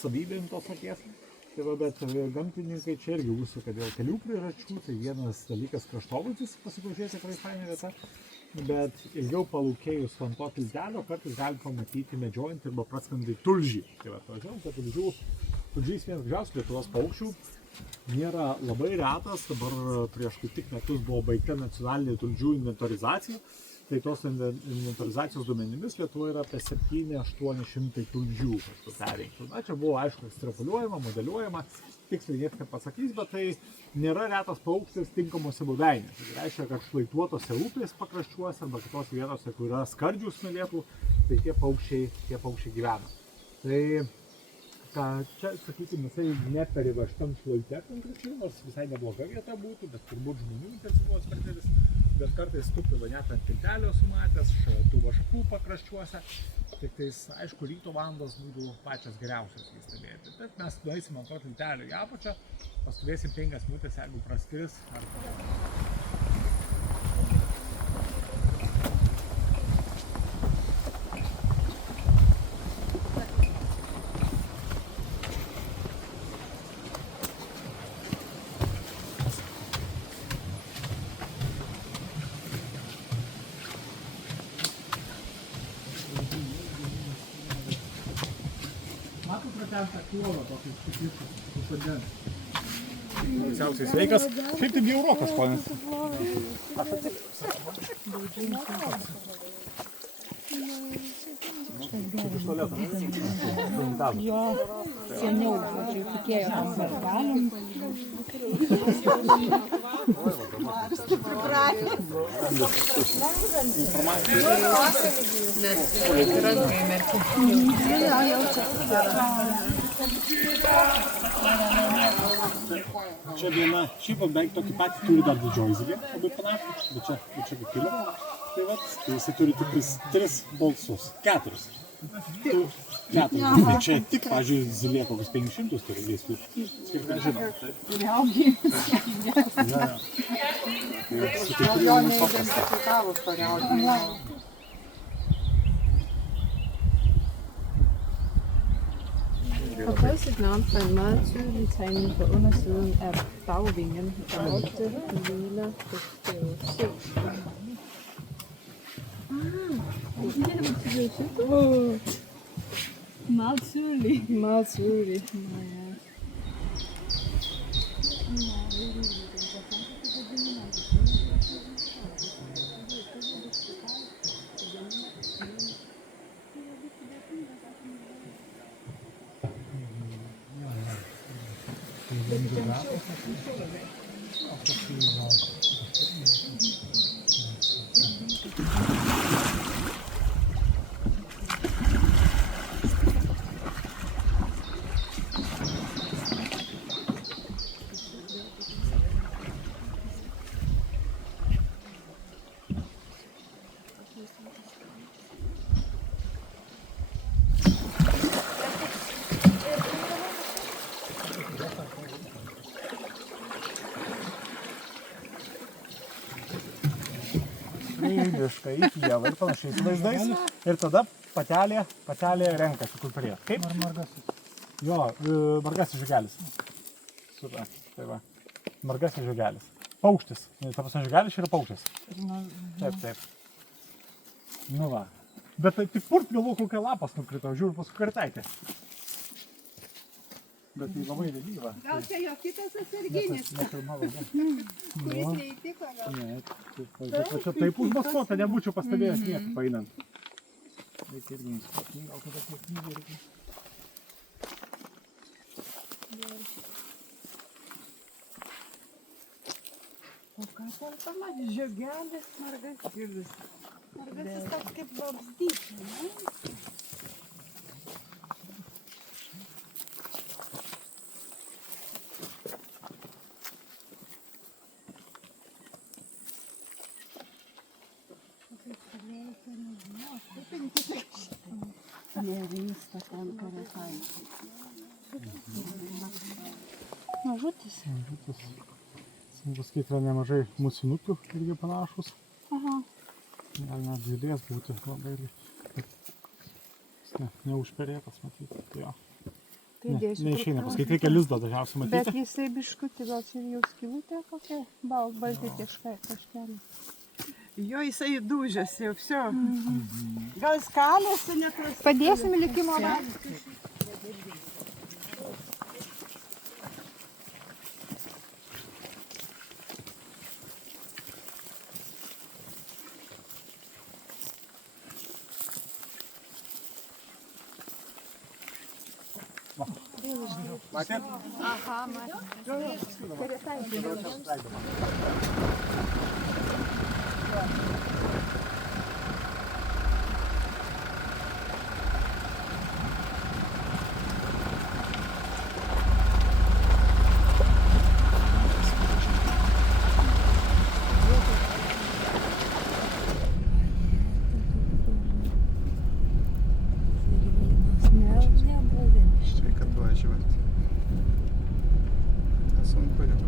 savybėm tos akies. Tai va, bet gamtininkai čia irgi užsuka dėl kelių priežasčių. Tai vienas dalykas kraštovaizdis, pasigrožėti tikrai faina vieta. Bet ilgiau palūkėjus ant to tiltelio kartais gali pamatyti medžiojant arba praskrendant tulžį. Tai va, pažiūrėjom, kad tulžys vienas gražiausių Lietuvos paukščių. Nėra labai retas, dabar prieš kaip tik metus buvo baigta nacionalinė tulžių inventorizacija. Tai tos inventorizacijos duomenimis Lietuvoje yra apie 700–800 tulžių kažkur perrinktų. Na, čia buvo aišku ekstrapoliuojama, modeliuojama, tiksliai niekas nepasakys, bet tai nėra retas paukštis tinkamose buveinėse. Tai reiškia, kad šlaituotose upės pakraščiuose arba kitose vietose, kur yra skardžių smėlėtų, tai tie paukščiai gyvena. Tai čia, sakykime, jisai neperi va šitam šlaite konkrečiai, nors visai nebloga vieta būtų, bet turbūt žmonių intensyvuos partneris. Bet kartais tupi va net ant tiltelio sumatęs, tų vašakų pakraščiuose. Tik tais, aišku, ryto valandos būtų pačios geriausios jį stebėti. Bet mes nueisim ant to tiltelio į apačią, pastovėsim 5 minutės, jeigu praskris. Matot, pratentą kuolą tokį stikliuką su vandens. Pusiausiai sveikas. Šiaip tai bjaurokas, ponas. Aš atsiprašau. Čia iš tualeto. Jo, seniau tikėjo tam vargalim. Čia viena, šiaip beveik tokį patį turi dar didžioji zylė, labai panašų, bet čia kaip kilo. Tai vat, tai jisai turi tik 3 balsus, 4. 4. Tai čia tik, pavyzdžiui, zylė kokius 500 turi vėstų. Skirtai žinoma. Jo neidentifikavus pariaudį. På brystsignalet for en meget tydelig tegning på undersiden af bagvingen, der ofte hviler meget tydelig. Meget tydelig. Mišką į Kijevą ir panašiais vaizdais. Ir tada patelė renkasi, kur prie. Kaip? Margasis. Jo, margasis žiogelis. Super, tai va. Margasis žiogelis. Paukštis. Ta prasme, žiogelis yra paukštis. Taip. Nu va. Bet tai tik purt galvo kokią lapas nukrito, žiūriu paskui kartaitė. Bet tai labai vėlyva. Gal čia jo kitas atsarginis? Net ir mano. Kuris neįtiko gal? Ne, bet čia taip užmaskuota, nebūčiau pastebėjęs nieką paeinant. Reikia irgi nuskoti, gal tada kiek knygų reikia. O ką ten pamatė? Žiogelis, margasis. Margasis toks kaip vabzdys, ne? Nevysta ten karetaitė. Mažutis. Paskait yra nemažai musinukių irgi panašus. Aha. Gal net žydės būti labai. Neužperėtas matyti. Jo. Tai dėsiu. Neišeina, paskaitai, reikia lizdą dažniausiai Bet matyti. jisai biškutį, gal čia jau skylutė kokia, baltikiška kažkelė. Jo, jisai dūžęs jau, vsio. Gal skalėsi neprastai. Padėsim likimo dalį. Matėt? Aha, matau. Sveika atvažiuoti. Nesunku jau.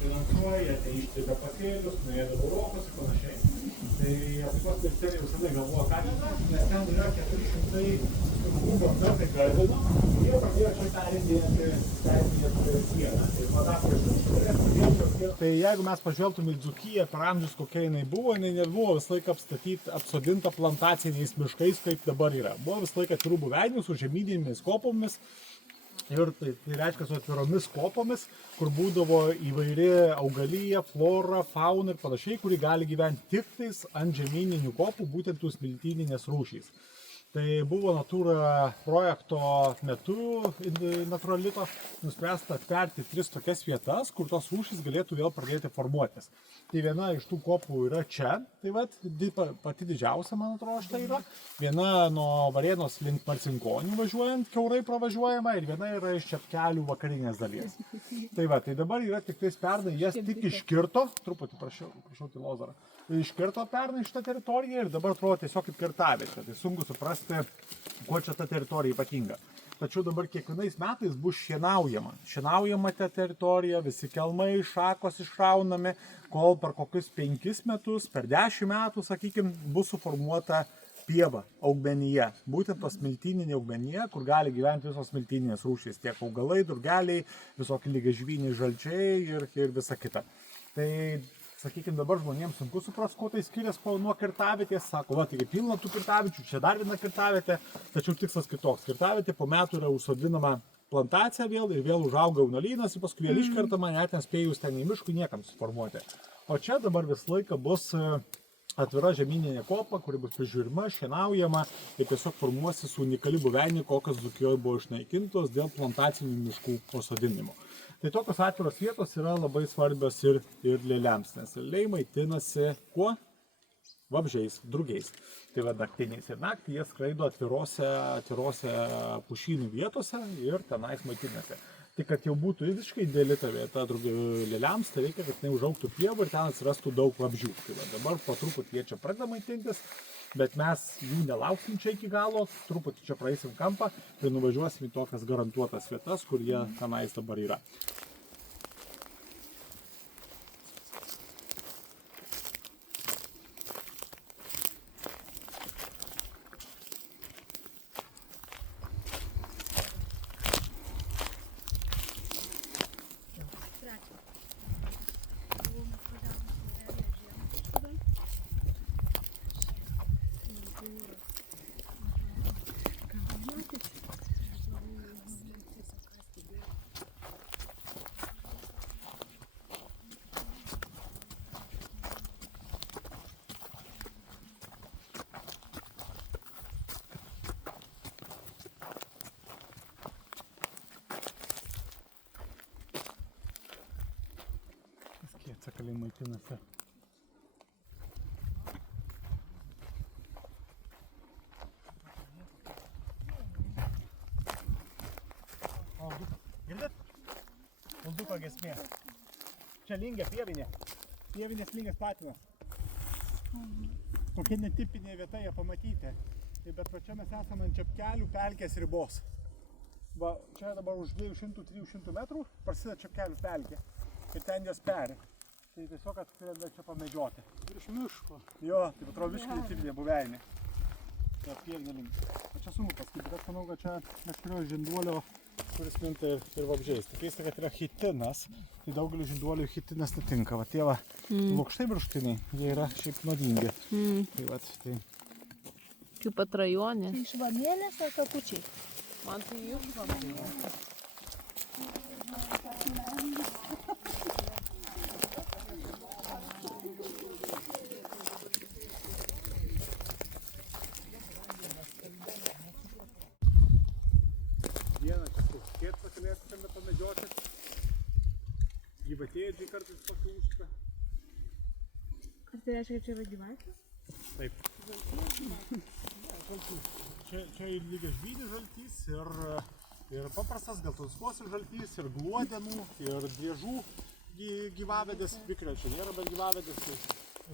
Finansuoja, tai išteka pasėlius, nuėda burokus ir panašiai. Tai aplinkos ministerija visada galvoja, ką žinot, nes ten yra 400 kubų kartai gardino, jie pradėjo čia perindėti sieną. Ir padarė Tai jeigu mes pažvelgtume į Dzūkiją per amžius, kokia jinai buvo nebuvo visą laiką apsodinta plantaciniais miškais, kaip dabar yra. Buvo visą laiką atvirų buveinių su žemyninėmis kopomis. Ir tai reiškia su atviromis kopomis, kur būdavo įvairi augalija, flora, fauna ir panašiai, kuri gali gyventi tik tais ant žemyninių kopų, būtent tų smiltyninės rūšys. Tai buvo Natūra projekto metu, Natūralito, nuspręsta atverti 3 tokias vietas, kur tos rūšys galėtų vėl pradėti formuotis. Tai viena iš tų kopų yra čia, tai vat, pati didžiausia, man atrodo, štai yra. Viena nuo Varėnos link Marcinkonių važiuojant, kiaurai pravažiuojama, ir viena yra iš Čepkelių vakarinės dalies. Tai va, tai dabar yra tik tais pernai, jas tik iškirto, truputį prašau tylos dar, iškirto pernai šitą teritoriją ir dabar atrodo tiesiog kaip kirtavietė. Tai sunku suprasti, kuo čia ta teritorija ypatinga. Tačiau dabar kiekvienais metais bus šienaujama. Šienaujama ta teritorija, visi kelmai, šakos išraunami, kol per kokius 5 metus, per 10 metų, sakykime, bus suformuota pieva, augmenija. Būtent tos smiltyninė augmenija, kur gali gyventi visos smiltyninės rūšys, tiek augalai, durgeliai, visokie lygiažvyniai žalčiai ir visa kita. Tai sakykime, dabar žmonėms sunku supras, kuo tai skiriasi nuo kirtavietės. Sako, va, taigi pilna tų kirtavičių, čia dar viena kirtavietė, tačiau tikslas kitoks. Kirtavietė po metų yra užsodinama plantacija vėl ir vėl užauga jaunuolynas ir paskui vėl iškertama, net nespėjus ten į miškų niekam suformuoti. O čia dabar visą laiką bus atvira žemyninė kopa, kuri bus prižiūrima, šienaujama ir tiesiog formuosis unikali buveinė, kokios Dzūkijoje buvo išnaikintos dėl plantacinių miškų pasodinimo. Tai tokios atviros vietos yra labai svarbios ir lėliams, nes lėliai maitinasi kuo? Vabžiais, drugiais. Tai va naktiniais ir naktį jie skraido atvirose pušynų vietose ir tenais maitinasi. Tik kad jau būtų visiškai ideali ta vieta lėliams, tai reikia, kad jinai užaugtų pievų ir ten atsirastų daug vabžių. Tai va, dabar po truputį jie čia pradeda maitintis, bet mes jų nelauksim čia iki galo, truputį čia praeisim kampą ir nuvažiuosim į tokias garantuotas vietas, kur jie tenais dabar yra. pėdsakaliai maitinasi. Girdit? Ulduko giesmė. Čia lingė pievinė. Pievinės lingės patinas. Kokia netipinė vieta ją pamatyti. Tai bet va čia mes esame ant Čepkelių pelkės ribos. Va, čia dabar už 200-300 metrų prasideda Čepkelių pelkė. Ir ten jos peri. Tai tiesiog atskrenda čia pamedžioti. Virš miško. Jo, tai atrodo miškai netipinė buveinė. Tai pievinė lingė. Čia sunku pasakyti, bet aš manau, kad čia kažkurio žinduolio, kuris minta ir vabžiais. Tai keista, kad yra chitinas, tai daugelį žinduolių chitinas netinka. Va tie va lukštai viršutiniai, jie yra šiaip nuodingi. Tai va, tai... Kaip atrajonė. Tai švamėlės ar kakučiai? Man tai iš švamėlės. Dieną čia paukštėt pasilėsime pamedžioti. Gyvatėdžiai kartais pakiaušta. Ar tai reiškia, kad čia yra gyvatė? Taip. Čia ir lygiažvynis žaltys, ir paprastas geltonskuosis žaltys, ir gluodenų, ir driežų gyvavedės. Vikrio čia nėra, bet gyvavedės.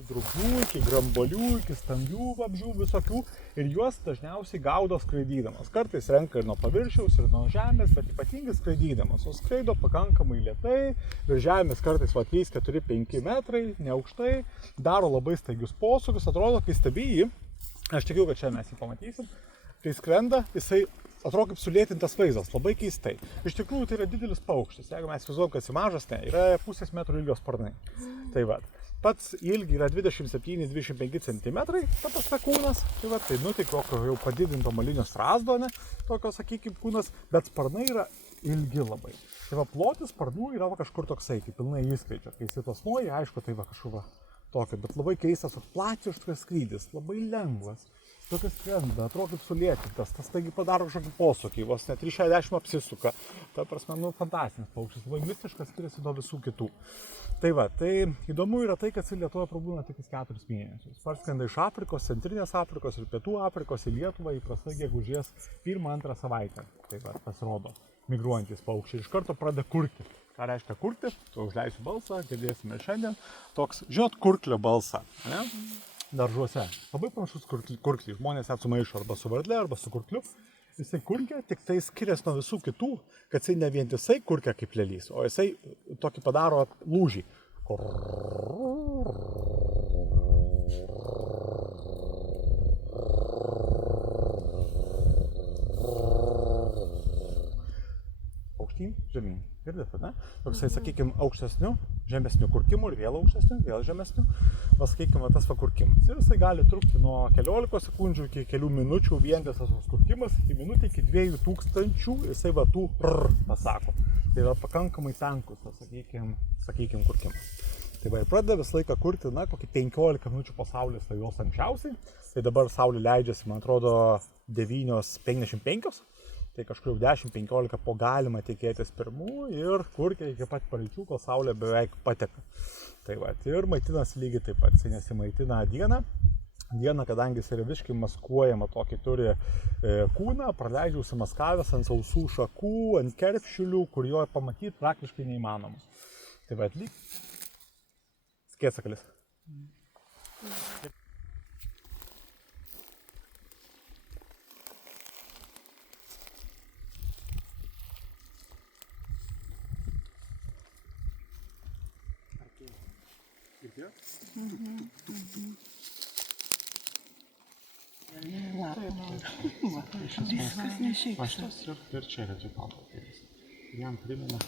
Drugių, iki grambolių, iki stambių vabžių visokių. Ir juos dažniausiai gaudo skraidydamas. Kartais renka ir nuo paviršiaus, ir nuo žemės, bet ypatingai skraidydamas. O skraido pakankamai lėtai, virš žemės kartais 3, 4, 5 metrai, neaukštai, daro labai staigius posūkius, atrodo, kai stebi jį, aš tikiu, kad čia mes jį pamatysim, kai skrenda, jisai atrodo kaip sulėtintas vaizdas, labai keistai. Iš tikrųjų tai yra didelis paukštis, jeigu mes įsivaizduojam, kad jis mažas, ne, yra 0,5 metro ilgio sparnai. Tai va. Pats ilgi yra 27-25 cm, ta prasme kūnas, tai va, tai tai kokio jau padidinto malinio strazdo, ne, tokio, sakykime, kūnas, bet sparnai yra ilgi labai. Tai va, plotis sparnų yra va kažkur toksai, kaip pilnai įskleidžia, kai jis įtasnuoja, aišku, tai va kažkur va tokio, bet labai keistas, platiškas skrydis, labai lengvas. Tokias skrenda, atrodo kaip sulėtintas, tas taigi padaro kažkokį posūkį, vos net 360 apsisuka. Ta prasme, fantastinis paukštis, labai mistiškas, skiriasi nuo visų kitų. Tai va, tai įdomu yra tai, kad jis Lietuvoje prabūna tik 4 mėnesius. Parskrenda iš Afrikos, centrinės Afrikos ir pietų Afrikos į Lietuvą įprastai gegužės 1-2 savaitę. Tai va, pasirodo, migruojantys paukščiai iš karto pradeda kurti. Ką reiškia kurti? Tu užleisiu balsą, girdėsime šiandien. Toks, žinot, kurklio balsą, ne? Daržuose. Labai panašus kurklį. Žmonės net sumaišo arba su varle, arba su kurkliu. Jisai kurkia, tik tai skiriasi nuo visų kitų, kad jisai ne vientisai kurkia kaip lelys, o jisai tokį padaro lūžį. Aukštyn, žemyn. Girdite, ne? Toksai, sakykime, aukštesnių, žemesnių kurkimų ir vėl aukštesnių, vėl žemesnių. Va, sakykime, tas va kurkimas. Ir jisai gali trukti nuo 15 sekundžių iki kelių minučių vientisas kurkimas, iki minutį, iki 2000 jisai va tų pasako. Tai yra pakankamai tankus, sakykime, kurkimas. Tai va, ir pradeda visą laiką kurti, na, kokį 15 minučių po saulės laivos anksčiausiai. Tai dabar saulė leidžiasi, man atrodo, 9:55. Tai kažkur jau 10-15 po galima tikėtis pirmų ir kurkia iki pat paryčių, kol saulė beveik pateka. Tai va, ir maitinasi lygiai taip pat, jis nesimaitina dieną. Dieną, kadangi jis yra visiškai maskuojama, tokį turi kūną, praleidžia užsimaskavęs ant sausų šakų, ant kerpšilių, kur jo pamatyti praktiškai neįmanoma. Tai va, lyg skėtsakalis. Girdėjot? Va šitas ir čia yra džekauto kėlis. Jam primena.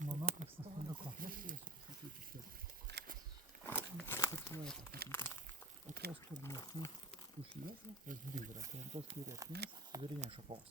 Monokas tas paliko. O tos kur pušyje, tas dvi yra, tai ant tos kairesnės vidurinės šakos.